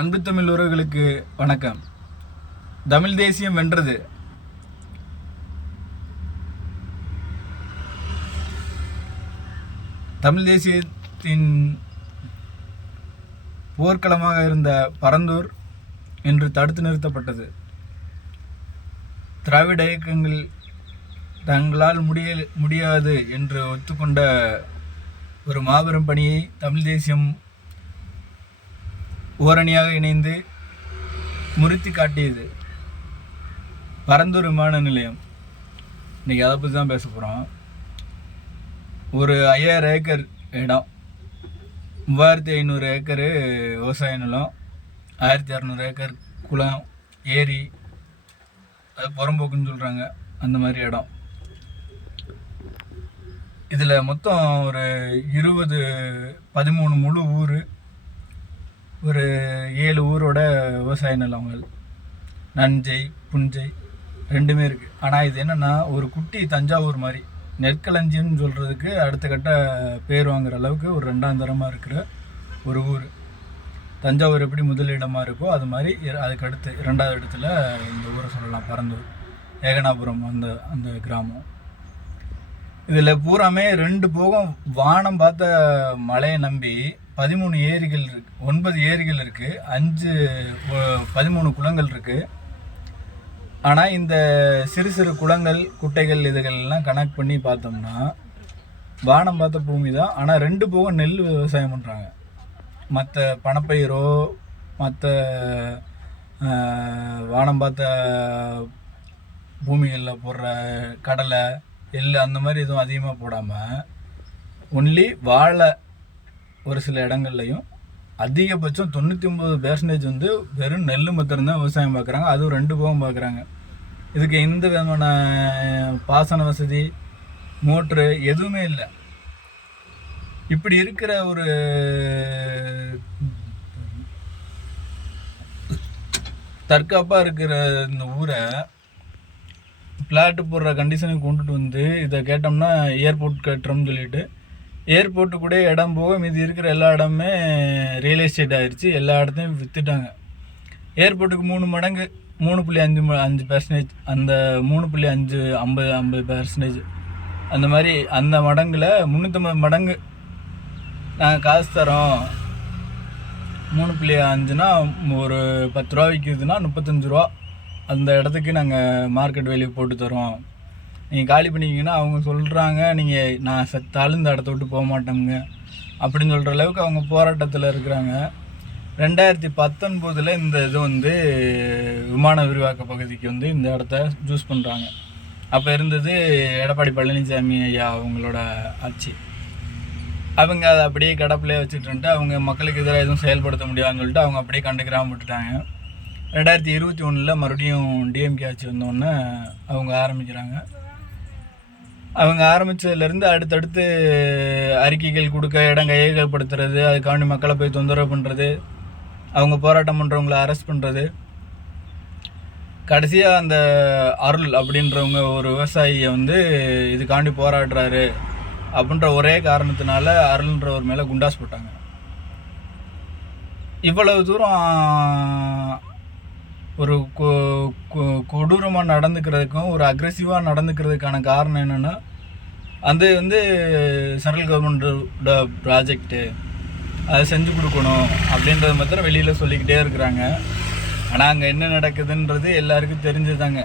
அன்பு தமிழ் உறவுகளுக்கு வணக்கம். தமிழ் தேசியம் வென்றது. தமிழ் தேசியத்தின் போர்க்களமாக இருந்த பரந்தூர் இன்று தடுத்து நிறுத்தப்பட்டது. திராவிட இயக்கங்கள் தங்களால் முடியாது என்று ஒத்துக்கொண்ட ஒரு மாபெரும் பணியை தமிழ் தேசியம் ஓரணியாக இணைந்து முறித்து காட்டியது. பரந்தூர் விமான நிலையம், இன்றைக்கி அதை பற்றி தான் பேச போகிறோம். ஒரு 5000 ஏக்கர் இடம், 3500 ஏக்கரு விவசாய நிலம், 1600 ஏக்கர் குளம், ஏரி, அது புறம்போக்குன்னு சொல்கிறாங்க, அந்த மாதிரி இடம். இதில் மொத்தம் ஒரு 13 முழு ஊர், ஒரு 7 ஊரோட விவசாய நிலங்கள், நஞ்சை புஞ்சை ரெண்டுமே இருக்குது. ஆனால் இது என்னென்னா ஒரு குட்டி தஞ்சாவூர் மாதிரி, நெற்களஞ்சின்னு சொல்கிறதுக்கு அடுத்த கட்ட பேர் வாங்குற அளவுக்கு ஒரு 2ஆம் தரமாக இருக்கிற ஒரு ஊர். தஞ்சாவூர் எப்படி முதலிடமாக இருக்கோ அது மாதிரி அதுக்கு அடுத்து 2வது இடத்துல இந்த ஊரை சொல்லலாம், பரந்தூர், ஏகனாபுரம் அந்த கிராமம். இதில் பூராமே 2 போகம் வானம் பார்த்த மழையை நம்பி 13 ஏரிகள் இருக்குது, 9 ஏரிகள் இருக்குது, 13 குளங்கள் இருக்குது. ஆனால் இந்த சிறு சிறு குளங்கள் குட்டைகள் இதுகள்லாம் கனெக்ட் பண்ணி பார்த்தோம்னா வானம் பார்த்த பூமி தான். ஆனால் 2 போகம் நெல் விவசாயம் பண்ணுறாங்க. மற்ற பணப்பயிரோ மற்ற வானம் பார்த்த பூமிகளில் போடுற கடலை எள் அந்த மாதிரி எதுவும் அதிகமாக போடாமல் ஒன்லி வாழை ஒரு சில இடங்கள்லையும் அதிகபட்சம் 99% வந்து வெறும் நெல் மாத்திரம்தான் விவசாயம் பார்க்குறாங்க. அதுவும் 2 போகம் பார்க்குறாங்க. இதுக்கு எந்த விதமான பாசன வசதி, மோட்ரு எதுவுமே இல்லை. இப்படி இருக்கிற ஒரு தற்காப்பாக இருக்கிற இந்த ஊரை பிளாட்டு போடுற கண்டிஷனுக்கு கொண்டுட்டு வந்து இதை கேட்டோம்னா ஏர்போர்ட் கட்டுறோம்னு சொல்லிட்டு ஏர்போர்ட்டு கூட இடம் போக மீதி இருக்கிற எல்லா இடமுமே ரியல் எஸ்டேட் ஆகிடுச்சு. எல்லா இடத்தையும் விற்றுட்டாங்க. ஏர்போர்ட்டுக்கு 3 மடங்கு 3.5%, அந்த 3.5 50% அந்த மாதிரி அந்த மடங்கில் 350 மடங்கு நாங்கள் காசு தரோம். 3.5னா ஒரு 10 ரூபா விற்கிதுன்னா 35 ரூபா அந்த இடத்துக்கு நாங்கள் மார்க்கெட் வேல்யூ போட்டு தரோம், நீங்கள் காலி பண்ணிக்கிங்கன்னா அவங்க சொல்கிறாங்க, நீங்கள் நான் செத்தாலும் இந்த இடத்த விட்டு போக மாட்டோங்க அப்படின்னு சொல்கிற அளவுக்கு அவங்க போராட்டத்தில் இருக்கிறாங்க. 2019 இந்த இது வந்து விமான விரிவாக்க பகுதிக்கு வந்து இந்த இடத்த சூஸ் பண்ணுறாங்க. அப்போ இருந்தது எடப்பாடி பழனிசாமி ஐயா அவங்களோட ஆட்சி. அவங்க அதை அப்படியே கடப்பிலே வச்சுட்டு அவங்க மக்களுக்கு எதிராக எதுவும் செயல்படுத்த முடியாதுன்னு சொல்லிட்டு அவங்க அப்படியே கண்டுக்கிறாமல் விட்டுட்டாங்க. 2021 மறுபடியும் டிஎம்கே ஆட்சி வந்தோடனே அவங்க ஆரம்பிக்கிறாங்க. அவங்க ஆரம்பித்ததுலேருந்து அடுத்தடுத்து அறிக்கைகள் கொடுக்க, இடம் கையகப்படுத்துறது, அதுக்காண்டி மக்களை போய் தொந்தரவு பண்ணுறது, அவங்க போராட்டம் பண்ணுறவங்கள அரெஸ்ட் பண்ணுறது. கடைசியாக அந்த அருள் அப்படின்றவங்க ஒரு விவசாயியை வந்து இதுக்காண்டி போராடுறாரு அப்படின்ற ஒரே காரணத்தினால அருள்ன்றவர் மேலே குண்டாஸ் போட்டாங்க. இவ்வளவு தூரம் ஒரு கொடூரமாக நடந்துக்கிறதுக்கும் ஒரு அக்ரெசிவாக நடந்துக்கிறதுக்கான காரணம் என்னென்னா, அது வந்து சென்ட்ரல் கவர்மெண்ட்டோட ப்ராஜெக்டு, அதை செஞ்சு கொடுக்கணும் அப்படின்றத மாத்திரம் வெளியில் சொல்லிக்கிட்டே இருக்கிறாங்க. ஆனால் அங்கே என்ன நடக்குதுன்றது எல்லாருக்கும் தெரிஞ்சுதாங்க.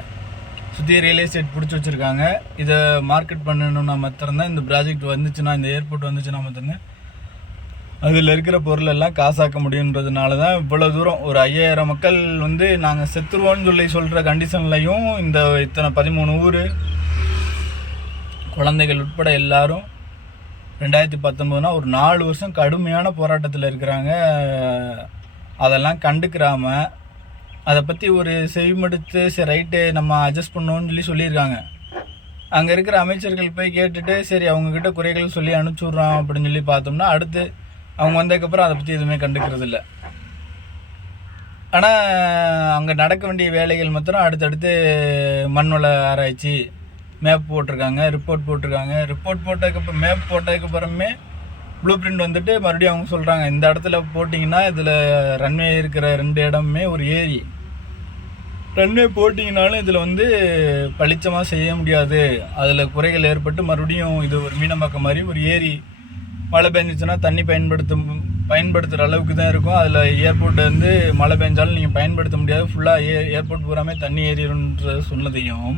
சுற்றி ரியல் எஸ்டேட் பிடிச்சி வச்சுருக்காங்க. இதை மார்க்கெட் பண்ணணுன்னா மாத்திரம்தான், இந்த ப்ராஜெக்ட் வந்துச்சுன்னா, இந்த ஏர்போர்ட் வந்துச்சுன்னா மாத்திரம்தான் அதில் இருக்கிற பொருளெல்லாம் காசாக்க முடியுன்றதுனால தான் இவ்வளோ தூரம் ஒரு 5000 மக்கள் வந்து நாங்கள் செத்துருவோன்னு சொல்கிற கண்டிஷன்லையும் இந்த இத்தனை 13 ஊர் குழந்தைகள் உட்பட எல்லாரும் 2019 ஒரு 4 வருஷம் கடுமையான போராட்டத்தில் இருக்கிறாங்க. அதெல்லாம் கண்டுக்கிறாமல் அதை பற்றி ஒரு செவிமடுத்து சரி ரைட்டு நம்ம அட்ஜஸ்ட் பண்ணோன்னு சொல்லியிருக்காங்க. அங்கே இருக்கிற அமைச்சர்கள் போய் கேட்டுட்டு சரி அவங்கக்கிட்ட குறைகள் சொல்லி அனுப்பிச்சி அப்படின்னு சொல்லி பார்த்தோம்னா அடுத்து அவங்க வந்ததுக்கப்புறம் அதை பற்றி எதுவுமே கண்டுக்கிறது இல்லை. ஆனால் அங்கே நடக்க வேண்டிய வேலைகள் மாத்திரம் அடுத்தடுத்து மண்வள ஆராய்ச்சி, மேப் போட்டிருக்காங்க, ரிப்போர்ட் போட்டிருக்காங்க. ரிப்போர்ட் போட்டதுக்கப்புறம் மேப் போட்டதுக்கப்புறமே ப்ளூ பிரிண்ட் வந்துட்டு மறுபடியும் அவங்க சொல்கிறாங்க இந்த இடத்துல போட்டிங்கன்னா இதில் ரன்வே இருக்கிற 2 இடமுமே ஒரு ஏரி, ரன்வே போட்டிங்கனாலும் இதில் வந்து பளிச்சமாக செய்ய முடியாது, அதில் குறைகள் ஏற்பட்டு மறுபடியும் இது ஒரு மீனம்பாக்கம் மாதிரி ஒரு ஏரி மழை பெஞ்சிச்சுன்னா தண்ணி பயன்படுத்துகிற அளவுக்கு தான் இருக்கும். அதில் ஏர்போர்ட் வந்து மழை பெஞ்சாலும் நீங்கள் பயன்படுத்த முடியாது, ஃபுல்லாக ஏர்போர்ட் பூராமே தண்ணி ஏறிடுன்ற சொன்னதையும்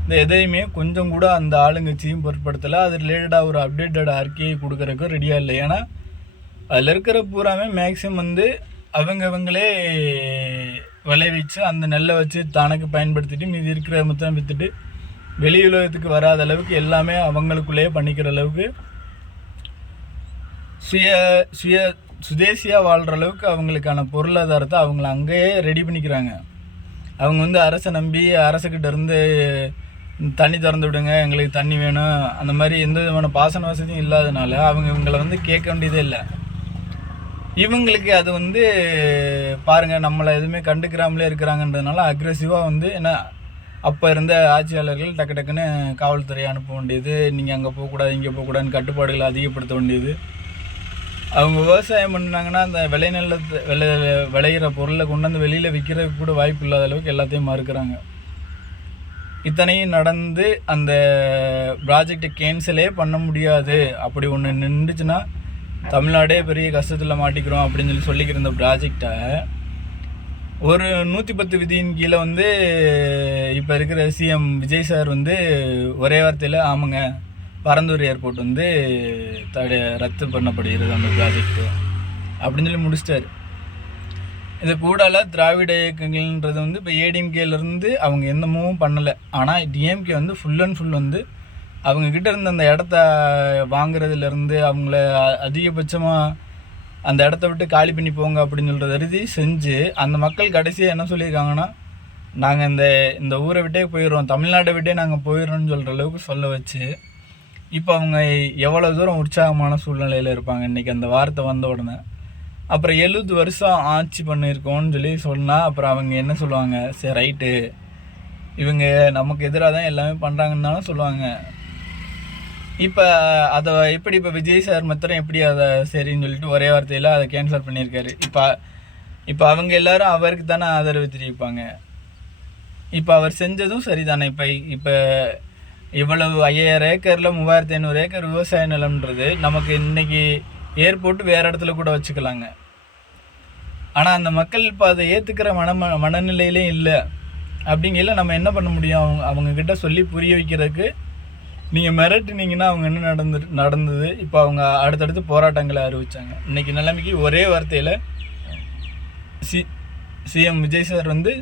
இந்த எதையுமே கொஞ்சம் கூட அந்த ஆளுங்கட்சியும் பொருட்படுத்தலை. அது ரிலேட்டடாக ஒரு அப்டேட்டட் அறிக்கையை கொடுக்குறதுக்கும் ரெடியாக இல்லை. ஏன்னா அதில் இருக்கிற பூராமே மேக்ஸிமம் வந்து அவங்களே விளைவிச்சு அந்த நெல்லை வச்சு தனக்கு பயன்படுத்திட்டு மீதி இருக்கிற மொத்தம் விற்றுட்டு வெளி உலகத்துக்கு வராத அளவுக்கு எல்லாமே அவங்களுக்குள்ளேயே பண்ணிக்கிற அளவுக்கு சுதேசியாக வாழ்கிற அளவுக்கு அவங்களுக்கான பொருளாதாரத்தை அவங்கள அங்கேயே ரெடி பண்ணிக்கிறாங்க. அவங்க வந்து அரசை நம்பி அரசுக்கிட்ட இருந்து தண்ணி திறந்து விடுங்க, எங்களுக்கு தண்ணி வேணும், அந்த மாதிரி எந்த விதமான பாசன வசதியும் இல்லாதனால இவங்களை வந்து கேட்க வேண்டியதே இல்லை. இவங்களுக்கு அது வந்து பாருங்கள் நம்மளை எதுவுமே கண்டுக்கிறாமலே இருக்கிறாங்கன்றதுனால அக்ரெசிவாக வந்து ஏன்னா அப்போ இருந்த ஆட்சியாளர்கள் டக்கு டக்குன்னு காவல்துறையை அனுப்ப வேண்டியது, நீங்கள் அங்கே போகக்கூடாது இங்கே போகக்கூடாதுன்னு கட்டுப்பாடுகளை அதிகப்படுத்த வேண்டியது. அவங்க விவசாயம் பண்ணாங்கன்னா அந்த விளையிற பொருளை கொண்டு வந்து வெளியில் விற்கிறதுக்கு கூட வாய்ப்பு இல்லாத அளவுக்கு எல்லாத்தையும் மறுக்கிறாங்க. இத்தனையும் நடந்து அந்த ப்ராஜெக்டை கேன்சலே பண்ண முடியாது, அப்படி ஒன்று நின்றுச்சுன்னா தமிழ்நாடே பெரிய கஷ்டத்தில் மாட்டிக்கிறோம் அப்படின்னு சொல்லிக்கிற இந்த ப்ராஜெக்டை ஒரு 110 விதியின் கீழே வந்து இப்போ இருக்கிற சிஎம் விஜய் சார் வந்து ஒரே வார்த்தையில் ஆமாங்க பரந்தூர் ஏர்போர்ட் வந்து ரத்து பண்ணப்படுகிறது அந்த ப்ராஜெக்டு அப்படின்னு சொல்லி முடிச்சிட்டாரு. இது கூடால திராவிட இயக்கங்கள்ன்றது வந்து இப்போ ஏடிஎம்கேலேருந்து அவங்க எந்த மூவும் பண்ணலை. ஆனால் டிஎம்கே வந்து ஃபுல் அண்ட் ஃபுல் வந்து அவங்கக்கிட்ட இருந்து அந்த இடத்த வாங்குறதுலேருந்து அவங்கள அதிகபட்சமாக அந்த இடத்த விட்டு காலி பண்ணி போங்க அப்படின்னு சொல்கிறத எழுதி செஞ்சு அந்த மக்கள் கடைசியாக என்ன சொல்லியிருக்காங்கன்னா நாங்கள் இந்த ஊரை விட்டே போயிடுறோம், தமிழ்நாட்டை விட்டே நாங்கள் போயிடுறோம்னு சொல்கிற அளவுக்கு சொல்ல வச்சு இப்போ அவங்க எவ்வளோ தூரம் உற்சாகமான சூழ்நிலையில் இருப்பாங்க இன்றைக்கி அந்த வார்த்தை வந்த உடனே. அப்புறம் 70 வருஷம் ஆட்சி பண்ணியிருக்கோன்னு சொல்லி சொன்னால் அப்புறம் அவங்க என்ன சொல்லுவாங்க, சரி ரைட்டு இவங்க நமக்கு எதிராக தான் எல்லாமே பண்ணுறாங்கன்னு தானே சொல்லுவாங்க. இப்போ அதை எப்படி இப்போ விஜய் சார் மாத்திரம் எப்படி அதை சரின்னு சொல்லிட்டு ஒரே வார்த்தையில் அதை கேன்சல் பண்ணியிருக்காரு. இப்போ அவங்க எல்லாரும் அவருக்கு தானே ஆதரவு தெரிவிப்பாங்க. இப்போ அவர் செஞ்சதும் சரி தானே. இப்போ இவ்வளவு 5000 ஏக்கரில் 3500 ஏக்கர் விவசாய நிலம்ன்றது நமக்கு இன்றைக்கி ஏர்போர்ட் வேறு இடத்துல கூட வச்சுக்கலாங்க. ஆனால் அந்த மக்கள் இப்போ அதை ஏற்றுக்கிற மனநிலையிலே இல்லை. அப்படிங்கல நம்ம என்ன பண்ண முடியும், அவங்கக்கிட்ட சொல்லி புரிய வைக்கிறதுக்கு நீங்கள் மிரட்டினீங்கன்னா அவங்க என்ன நடந்தது இப்போ அவங்க அடுத்தடுத்து போராட்டங்களை அறிவித்தாங்க. இன்றைக்கி நிலைமைக்கு ஒரே வார்த்தையில் சிஎம் விஜய் சார் வந்து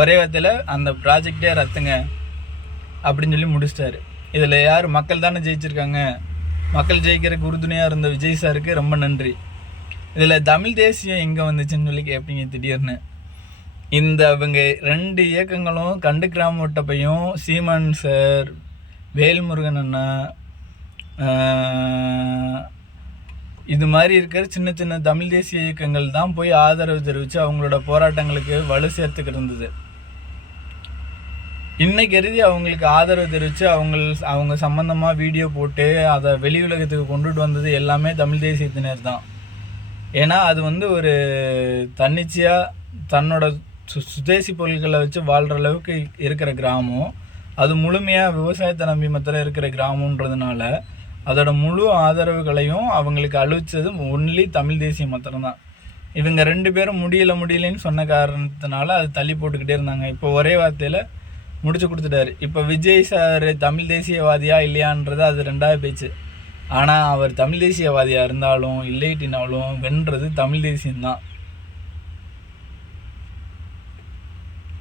ஒரே வார்த்தையில் அந்த ப்ராஜெக்டே ரத்துங்க அப்படின்னு சொல்லி முடிச்சிட்டாரு. இதில் யார் மக்கள் தானே ஜெயிச்சிருக்காங்க. மக்கள் ஜெயிக்கிறதுக்கு உறுதுணையாக இருந்த விஜய் சாருக்கு ரொம்ப நன்றி. இதில் தமிழ் தேசியம் எங்கே வந்துச்சுன்னு சொல்லி கேட்பீங்க திடீர்னு. இவங்க 2 இயக்கங்களும் கண்டுக்கிராம ஒட்டப்பையும் சீமான் சார், வேல்முருகன் அண்ணா, இது மாதிரி இருக்கிற சின்ன சின்ன தமிழ் தேசிய இயக்கங்கள் தான் போய் ஆதரவு தெரிவித்து அவங்களோட போராட்டங்களுக்கு வலு சேர்த்துக்கிட்டு இருந்தது. இன்னைக்கு எழுதி அவங்களுக்கு ஆதரவு தெரிவித்து அவங்க சம்மந்தமாக வீடியோ போட்டு அதை வெளி உலகத்துக்கு கொண்டுட்டு வந்தது எல்லாமே தமிழ் தேசியத்தினர் தான். ஏன்னா அது வந்து ஒரு தன்னிச்சையாக தன்னோட சுதேசி பொருட்களை வச்சு வாழ்கிற அளவுக்கு இருக்கிற கிராமம், அது முழுமையாக விவசாயத்தை நம்பி மாத்திரம் இருக்கிற கிராமன்றதுனால அதோட முழு ஆதரவுகளையும் அவங்களுக்கு அழிச்சது ஒன்லி தமிழ் தேசியம் மாத்திரம்தான். இவங்க 2 பேரும் முடியலைன்னு சொன்ன காரணத்தினால அது தள்ளி போட்டுக்கிட்டே இருந்தாங்க. இப்போ ஒரே வார்த்தையில் முடிச்சு கொடுத்துட்டாரு. இப்போ விஜய் சார் தமிழ் தேசியவாதியா இல்லையான்றது அது 2வது பேச்சு. ஆனால் அவர் தமிழ் தேசியவாதியாக இருந்தாலும் இல்லைட்டினாலும் வென்றது தமிழ் தேசியம்தான்.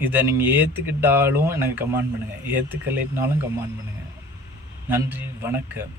இதை நீங்கள் ஏற்றுக்கிட்டாலும் எனக்கு கமெண்ட் பண்ணுங்கள், ஏற்றுக்கலைட்டினாலும் கமெண்ட் பண்ணுங்கள். நன்றி, வணக்கம்.